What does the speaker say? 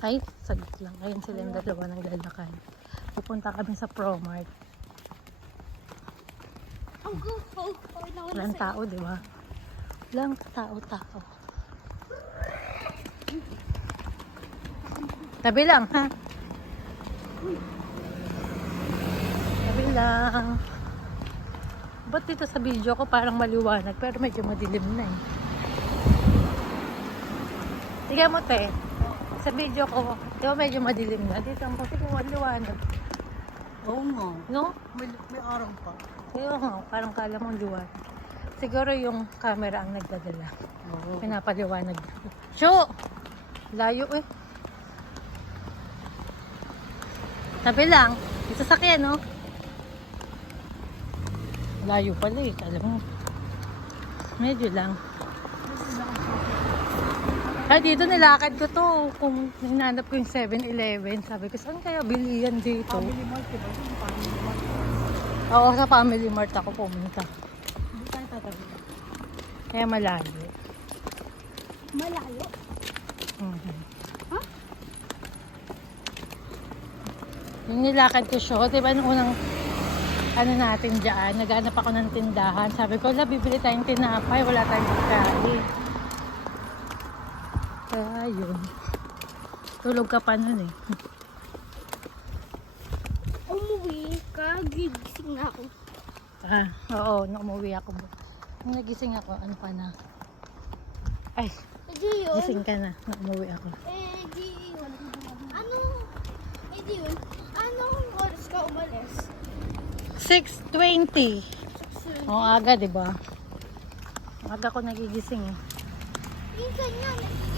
Ay, saglit lang. Ayun sila yung dalawa ng lalakad. Pupunta kami sa ProMart. Walang tao, di ba? Walang tao-tao. Tabi lang, ha? Tabi lang. Ba't dito sa video ko parang maliwanag pero medyo madilim na eh. Tingnan mo te. Sa video ko, di ba medyo madilim na? Dito ang puti kung maliwanag. Oo nga. No? May araw pa. Kaya nga, parang kala mong liwanag. Siguro yung camera ang nagdadala. Oo. Pinapaliwanag. Sho! Layo eh. Tabi lang. Ito sakyan, no? Layo pala eh. Alam mo. Medyo lang. Ay, dito nilakad ko to. Kung hinanap ko yung 7-Eleven, sabi ko, saan kaya bilihan dito? Family Mart, diba? Yung Family Mart. Oo, sa Family Mart ako pumunta. Hindi tayo tatabi. Kaya malayo. Malayo? Mhm. Huh? Yung nilakad ko siya, diba nung unang ano natin dyan, naghanap ako ng tindahan. Sabi ko, bibili tayong tinapay, wala tayong pagkain. Kaya yun. Tulog ka pa nun eh. Umuwi ka, gigising na ako. Ah, oo, nung umuwi ako. Nung nagising ako, ano pa na? Ay, Di yun. gising ka na nung umuwi ako. Di yun. Di yun. Anong oras ka umalis? 6:20. Oo, aga, diba? Aga ko nagigising eh. Minsan yan.